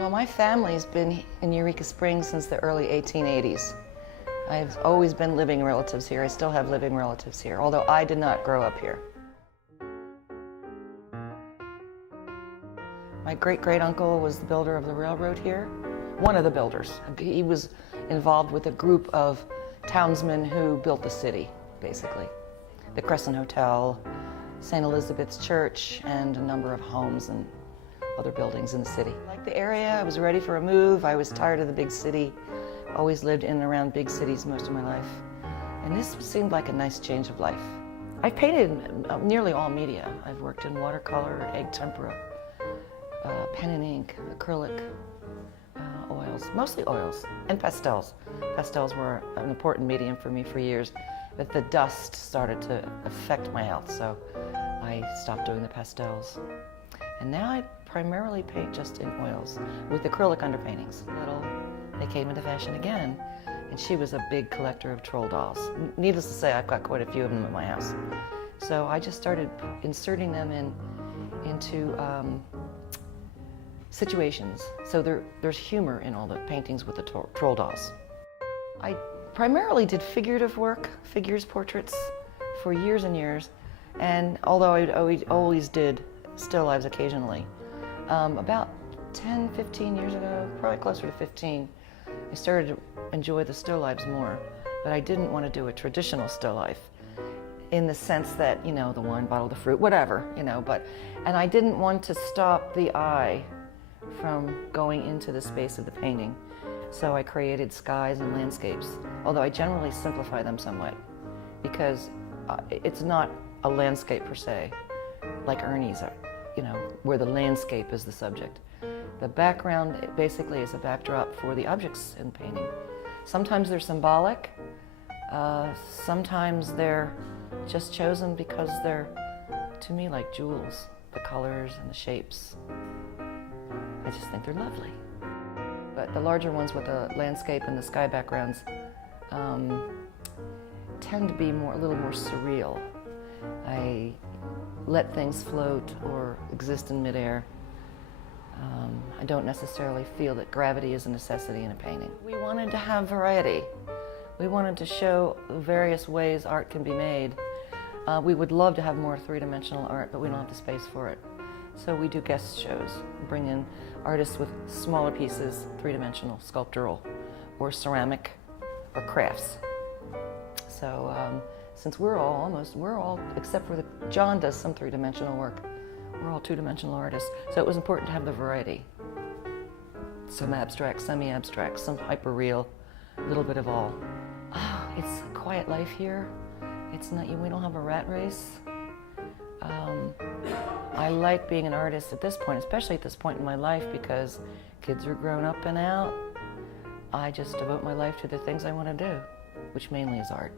Well, my family's been in Eureka Springs since the early 1880s. I've always been living relatives here. I still have living relatives here, although I did not grow up here. My great-great-uncle was the builder of the railroad here, one of the builders. He was involved with a group of townsmen who built the city, basically. The Crescent Hotel, St. Elizabeth's Church, and a number of homes and other buildings in the city. I liked the area. I was ready for a move. I was tired of the big city. Always lived in and around big cities most of my life. And this seemed like a nice change of life. I've painted nearly all media. I've worked in watercolor, egg tempera, pen and ink, acrylic, oils, mostly oils, and pastels. Pastels were an important medium for me for years, but the dust started to affect my health, so I stopped doing the pastels. And now I primarily paint just in oils with acrylic underpaintings. They came into fashion again, and she was a big collector of troll dolls. Needless to say, I've got quite a few of them at my house. So I just started inserting them into situations. So there's humor in all the paintings with the troll dolls. I primarily did figurative work, figures, portraits, for years and years. And although I always did still lifes occasionally, about 10, 15 years ago, probably closer to 15, I started to enjoy the still lives more. But I didn't want to do a traditional still life in the sense that, you know, the wine bottle, the fruit, whatever, you know, and I didn't want to stop the eye from going into the space of the painting. So I created skies and landscapes, although I generally simplify them somewhat because it's not a landscape per se, like Ernie's, you know, where the landscape is the subject. The background basically is a backdrop for the objects in the painting. Sometimes they're symbolic, sometimes they're just chosen because they're, to me, like jewels, the colors and the shapes. I just think they're lovely. But the larger ones with the landscape and the sky backgrounds tend to be a little more surreal. I let things float or exist in midair. I don't necessarily feel that gravity is a necessity in a painting. We wanted to have variety. We wanted to show various ways art can be made. We would love to have more three-dimensional art, but we don't have the space for it. So we do guest shows, bring in artists with smaller pieces, three-dimensional, sculptural, or ceramic, or crafts. So since we're all, except for John does some three-dimensional work, we're all two-dimensional artists. So it was important to have the variety. Some abstract, semi-abstract, some hyper-real, a little bit of all. Oh, it's a quiet life here. It's not, we don't have a rat race. I like being an artist at this point, especially at this point in my life, because kids are grown up and out. I just devote my life to the things I want to do, which mainly is art.